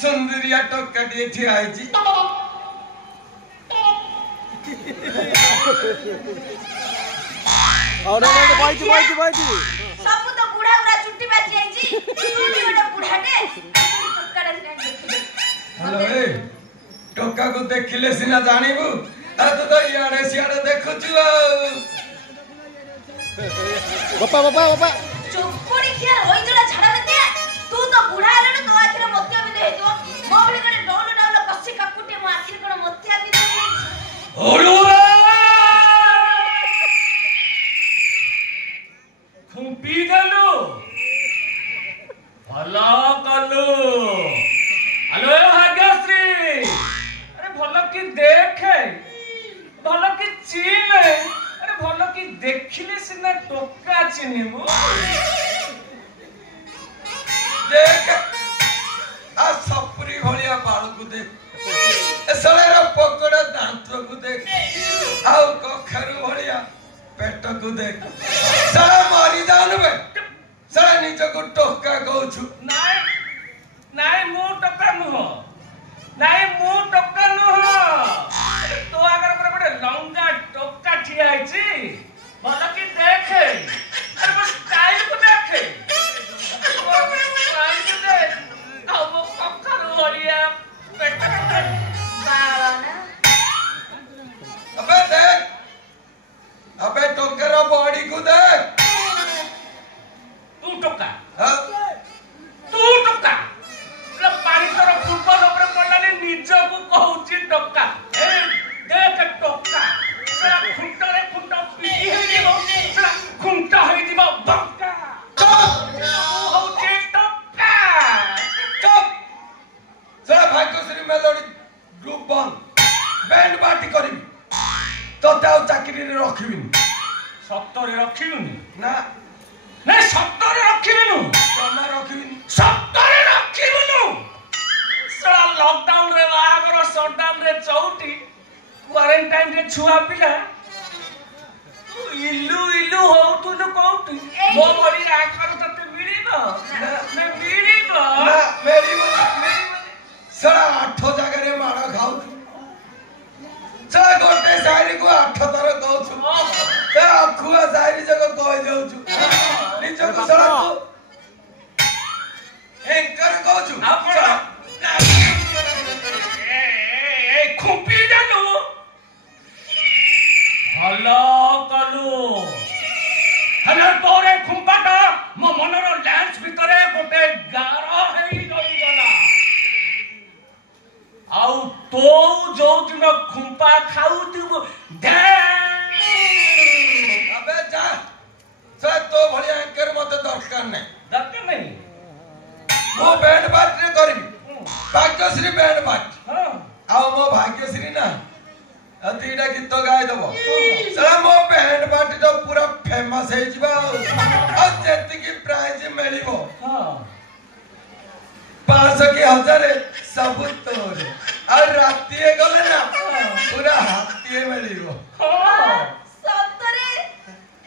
सुंदरिया टोका ठिया और सब तो बुढ़ा बुढ़ा चुट्टी बाजी आइजी तू भी ओडा बुढ़ाटे टोकाडा देखि हेलो ए टोका को देखिले सिना जानिबु आ तो इयाडे सियाडे देखुछु बापा बापा बापा चुप्पड़ी खिया होई जला झाड़ा देते तू तो बुढ़ा हेलनु तो आखिर मोतिया भी देहितो मो भले कने डोल डाल कसी काकुटे मो आखिर कोन मोतिया भी देहि ओडुआ खुंपी गलो भला कलो हेलो भाग्यश्री अरे भला की देखे भला की चिन्ह अरे भला की देखिले सिना टोका चिन्हबो देख आ सपरी भलिया बाल को देख सळेर पकड़ा दांत को देख आउ कखरू भलिया पेट को देख सारा मारी जान बे सारा निज को टोका कहू नाय नाय मु टोका नुह नाय मु टोका नुह तो अगर पर बड़े लंगा टोका ठिया आइची भला की देखे अरे बस स्टाइल को देखे स्टाइल को देख अब कखरू भलिया पेट बाला ना अबे देख अबे टोकर बॉडी को देख तू टोका हां तू टोका ले पानी तोर फुटबॉल ऊपर पड़ला ने निज को कहउची टोका ए देख टोका सारा खुंटरे खुंट पीटी हे जीवो सारा खुंटा हे जीवो बक्का कहउची टोका चुप सारा भाग्यश्री मेलोडी ग्रुप बंद बैंड पार्टी करिबी तोते आउ चाकरी रे रखिबिनी सत्तरे रखिबिनी ना नै सत्तरे रखिबिनु तमा रखिबिनी सत्तरे रखिबिनु साला लॉकडाउन रे बाहागर शटडाउन रे चौटी क्वारंटाइन रे छुआ पिला इल्लू इल्लू होउतु न कोउटी मो भरी आकर तते मिलिबो ना मिलिबो ना मेरीबो साला 8 जगह रे माड़ खाउछु चला गोटे शायरी को 8 थर कहू ए अखुआ शायरी जगह कह जाऊछु निज को सड़ा को एंकर कहू चला ए खुपी जानु हलो कलु हलो तोरे खुंपाटा मो मनरो लैंस भितरे गोटे गारो हेई गई गला आउ तो जो दिन खुंपा खाउतिबो दे अबे जा से तो भलिया एंकर मते दरकार नहीं मो बैंड पार्टी करबी भाग्यश्री बैंड पार्टी हां आउ मो भाग्यश्री ना अतीटा गीत गाय दबो साला मो बैंड पार्टी तो पूरा फेमस हे जिबा आ जेति की प्राइज मिलिबो हां 500 की 1000 सब तोरे और रातिए गले ना पूरा हाथीए मिलिबो हां सत्तरे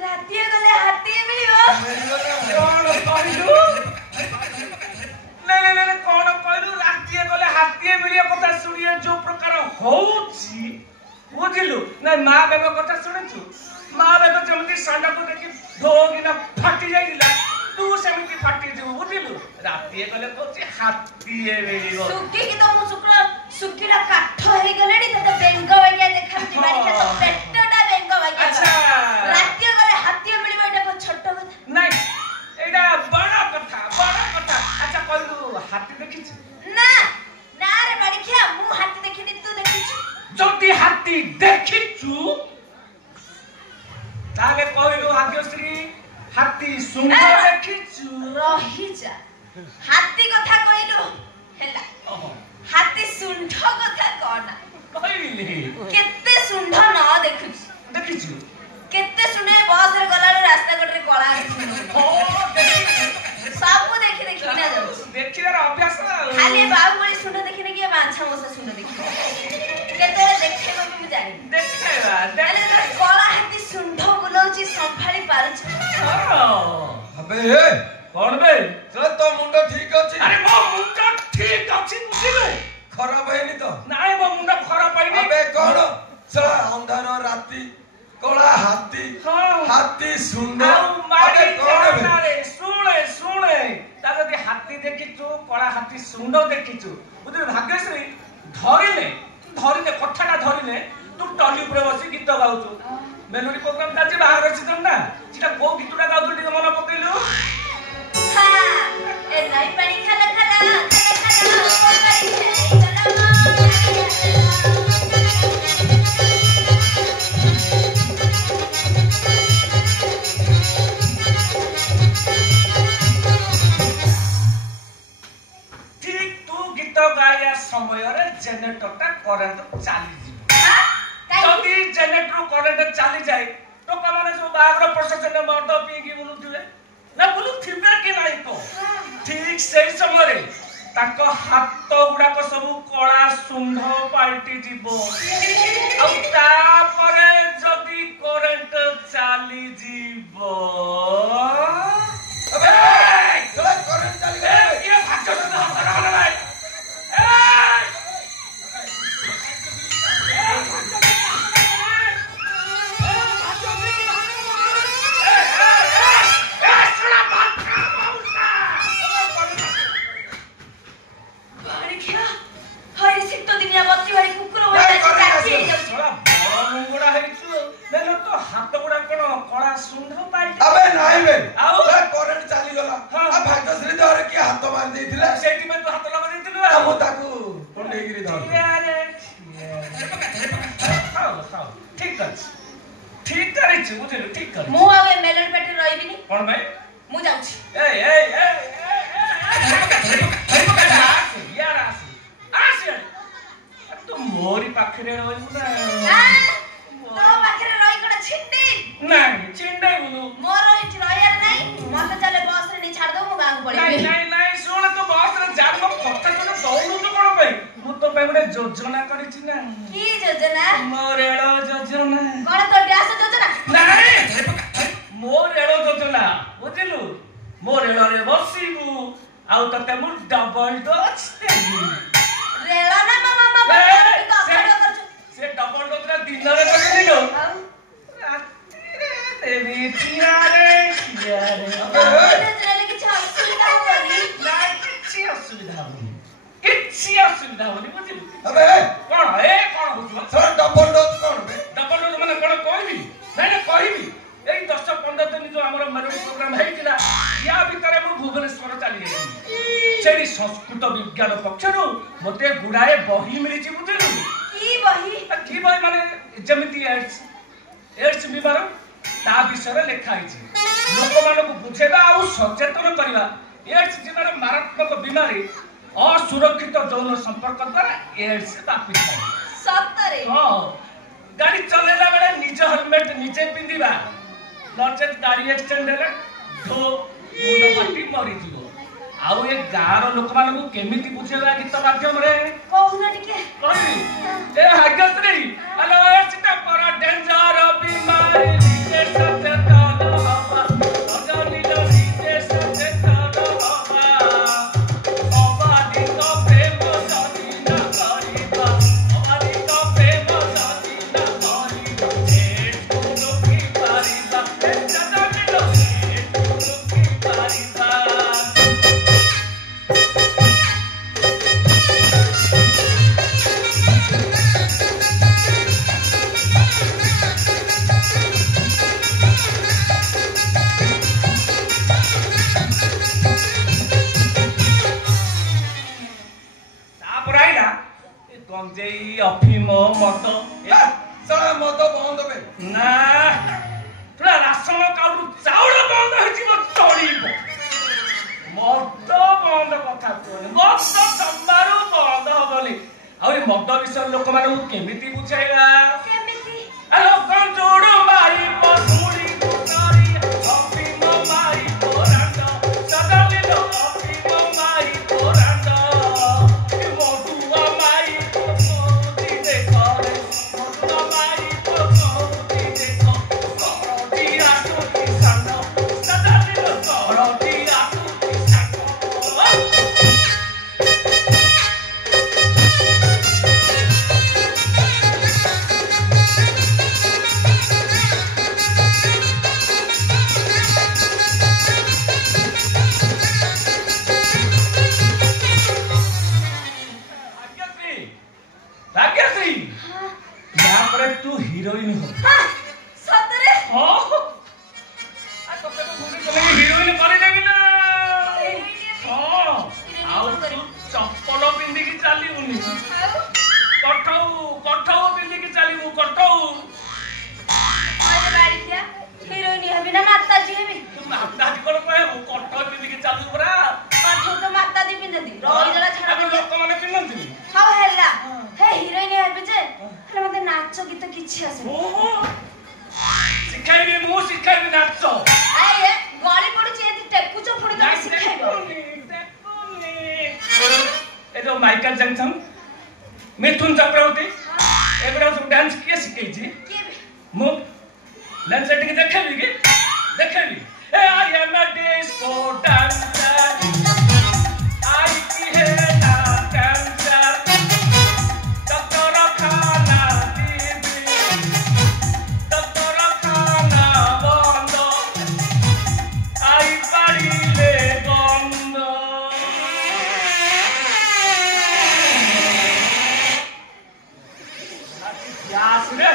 रातिए गले हाथीए मिलिबो कौन कहलु ले कौन कहलु रातिए गले हाथीए मिलियो कथा सुनिए जो प्रकार होउची बुझिलु ना मां बेग कथा सुनिछु मां बेग जमती सांडा को देखि धोगिना फाटी जाइला तू सेमिति फाटी जु बुझिलु रातिए गले कहछि हाथीए मिलिबो सुकी की तो मु सुकीला काठ हे गलेडी तते बेंग वाइया देखाउची बारी के तो पेटटा बेंग वाइया अच्छा रातिए गले हाथीए मिलिबो एटा को छोटो कथा नहीं एटा बड़ा कथा अच्छा कहलु हाथी देखिछु ना ना रे बड़िया मु हाथी देखिनी तू देखिछु जति हाथी देखिछु ताले कहलु भाग्यश्री हाथी सुंड देखिछु रही जा हाथी कथा कहलु हेला हाथी सुंड कथा कहना कहली केते सुंड न देखिछु देखिछु केते सुने बस रे गला रास्ता कटरे कला ओ देखि सब देखि देखि ना जाऊ देखिलार अभ्यास खाली बाबू बड़ी सुंड देखि ने कि माछा मोसा सुंड देखि केते देखे म मु जानि देखेला अरे कला हाथी सुंड बुलाउची संभाली पारुछ अबे हे कोन बे चल तो मुंड ठीक अछि अरे मो मुंड ठीक अछि बुझिलु खराब हैनी तो नाइ मो मुंड खराब हैनी अबे कोन चल अंधार राती कोला हाथी हाथी सुंदर अबे कोन रे सुणे ता जदी हाथी देखिछु कोला हाथी सुंदर देखिछु बुझिलु भाग्यश्री धरिले कथाटा धरिले तू टली ऊपर बसी गीत गाउछु मेलोडी प्रोग्राम ताजी बाहर अछि तंडा चिटा को गीतटा गाउछु टिके मन पकइलु हां ए नाइ पानी खाला खाला कोकरी चला ठीक तू गीत गाया समय रे जनरेटरटा करंट चाली जी जदी जनरेटर करंट चाली जाए टोका माने सब बागर प्रशासन मर्द पीगी बुलुथिले ना बुलुथिबे कि नाही तो ठीक सही समय रे ताको हाथ गुडाक सब कळा सुंढ पाल्टी जीवो आ तापरे जदी करंट चाली जीवो अबे चल करंट चाली गए ये भाग्य से हसरा वाला भाई अबे नाही बे चल करंट चाली गला आ भाग्यश्री धर के हाथ मार देथिला सेठी में तो हाथ लगा देथिलु आ मु ताकू टंडे गिरी धर ठीक करिछु बुझिलु ठीक कर मु आवे मेलन पेटे रहिबिनी कोन भाई मु जाउछि यार आस तू मोरी पाखरे रहबु ना तो पाखरे रहि कोन छिंडी नाही चिंडे बुनु मोर इठ रहियार नाही मते चले बस रे नि छाड़ दो मु गांव पड़ी नाही सुन तो बस रे जाम कथा तो दौड़ू तो कोन भाई मु तो पे गोटे योजना करिछि ना की योजना मोरेलो योजना कोन तो ड्यास योजना नाही मोरेलो योजना बुझिलु मोरेलो रे बसिबु आउ तते मु डबल डोज देबी रेला ना मामा से डबल डोज रा दिन रे करनी लो देवी चियारे अबे किछ असुविधा होनी किछि असुविधा होनी बुझिलु अबे कोन होजुआ चल डबल डोज कोन बे डबल डोज माने कोन कहबी नाही कहबी एई 10-15 दिन जो हमर मेलोडी प्रोग्राम हेतिला या भितरे मु भुवनेश्वर चली गेली सेडी संस्कृत विज्ञान पक्षरु मते गुडाए बही मिली छि बुझिलु की बही माने जेमिति एड्स बीमार ता विषय लिखा है लोक मान को बुझेबा आ सचेतन करबा एड्स जिनार मारात्मक बीमारी असुरक्षित यौन संपर्क द्वारा एड्स व्यापी है सत्तरे हां गाड़ी चलेला बेले निज हेलमेट निजे पिंदिबा नचेत गाड़ी एक्सीडेंट हेले धो मुंड फाटी मरि जीवो आउ ए गार लोक मान को केमिति बुझेबा गीत माध्यम रे कहूना टिके कहबी ए हागत्री हेलो एड्स ता पर डेंजर बीमारी नीचे सचेतन हवा अजनी नीचे सचेतन हवा अबादी तो प्रेम जाति न करिबा अबादी तो प्रेम जाति न करिबा ए तुलो की पारिबा ए जजनी लो ए तुलो की पारिबा गंजेई अफिम मद साला मद बंद बे ना पूरा राशन कार्ड चाउल बंद हो चलिब मद बंद कथा कहनी मद जमारू बंद हबनी आ मद विषय लोक मान केमिति बुझाइला लोक जोड़ मारी पसुड़ी कुतारी अफिम मारी तोरांड सदाली लो अफिम मारी तोरांड मधुआ मारी पसुड़ी देखो मधुआ मारी पसुड़ी देखो करती आटू किसान सदाली लो करती आटू किसान तू हीरोइन हो सतरे हो आ तो हीरोइन करे देबी ना हां आउ तू चप्पल पिंदी की चालीबुनी कठौ पिंदी की चालीबु कठौ अरे बाड़िया हीरोइन हेबी ना माता जी हेबी तू माता जी कोन कहबो कठौ पिंदी की चालू परा कठौ तो माता जी पिंदती रही जला छाड़ा लोक माने पिनंती हां हेला हे हीरोइन हेबी जे हेले मते नाच गीत किछि आसे ओहो सिखाइबे मु सिखाइबे नाच आए गली पडुची एति टेकुच फुडी तो सिखाइबो ए जो माइकल जैक्सन मिथुन चक्रवर्ती एबरा सब डांस किए सिखाई छी मु डांस सेटिंग देखेबी कि देखेबी ए I am a disco dancer आई की है ना डांसर डॉक्टर खाना दीदी डॉक्टर खाना बंद आई पारिले बंद गैस रे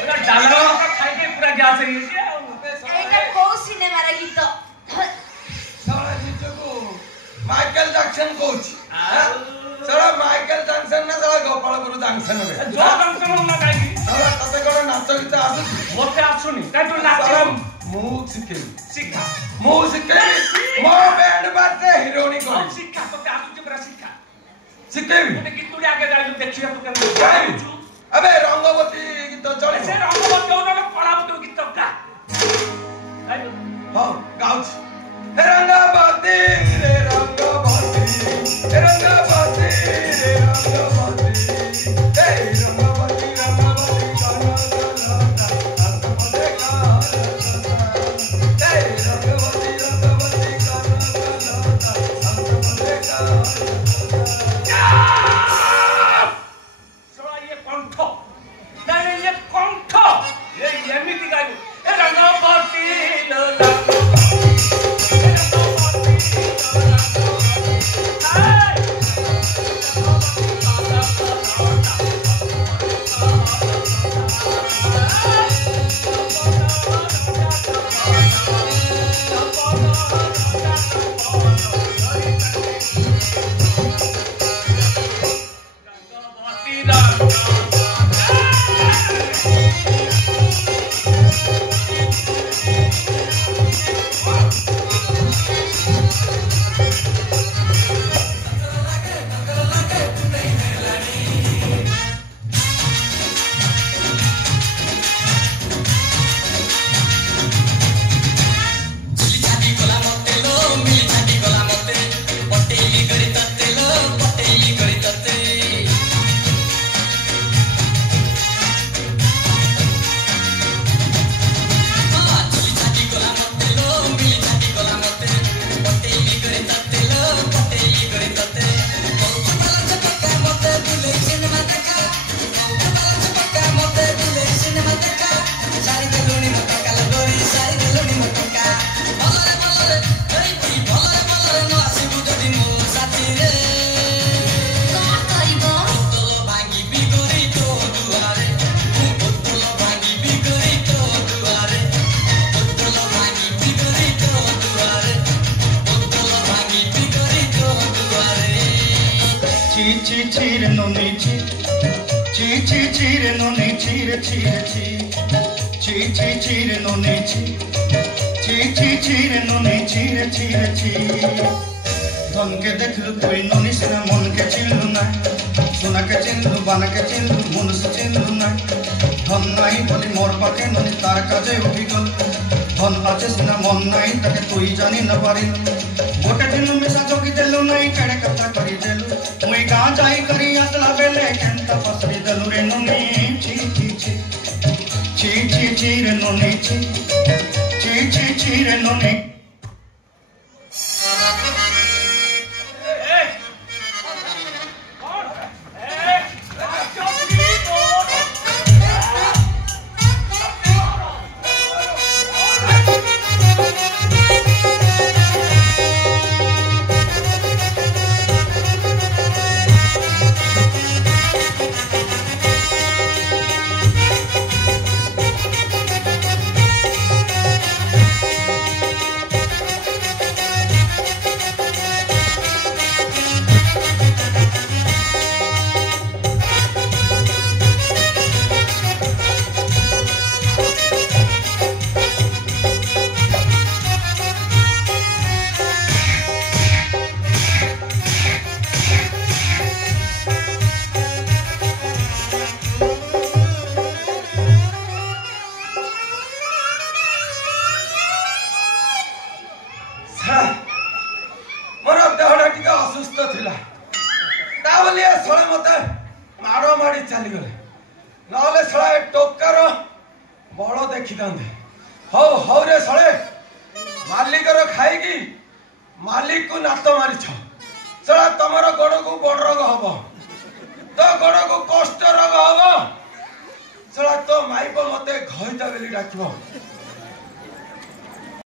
पूरा डालवा का खाई के पूरा गैस है ये एटा को सिनेमा रे गीत साला निजको माइकल जैक्सन कोच साला माइकल जैक्सन ना साला गोपालपुर जंक्शन रे जो जंक्शन ना काई साला तते कोन नाच गीत आसुची मोते आसुनी ता तू नाच मु सिखे शिक्षा मु सिखे मो बैंड बाटे हीरोनी को हम शिक्षा तो आसुची पूरा शिक्षा सिखेबी गोटे गीतुड़ी आगे जाई देखिया तू केन गाइबी अबे रंगवती गीत चली से रंगवती ओनो कलावती गीत गा हां गाउची हे रंगवती रे रंगवती हे रंगवती रे रंगवती हे रंगवती रंगवती गाना गाना अंतमदे का हे रंगवती रंगवती गाना गाना अंतमदे का सोला ये कंठ नहीं ये कंठ ये एमिति गाइबो ए रंगवती लोला ए रंगवती लोला ची ची ची रे नोनी ची ची ची ची रे नोनी ची रे ची रे ची ची ची ची रे नोनी ची ची ची ची रे नोनी ची रे ची रे ची धन के देखलु तुई नोनी सिना मन के चिनलु ना सोना के चिनलु बाना के चिनलु मनुष्य चिनलु ना धन नाही बोली मोर पाखे नोनी तार काजे उठी गल धन आछे सिना मन नाही ताके तुई जानी न पारिलु गोटे दिन मिसा जोगी देलु नहीं केड़े कथा करी देलु मुई गां जाई करी असला बेले केंता पसरी देलु रे नोनी ची ची ची ची ची ची रे नोनी ची ची ची ची रे नोनी मालिक को नात मारी चला तमर गोड़ को बड़ रोग हम तो गोड़ को कष्ट रोग हम चला तो माइप मते घईता बेली डाक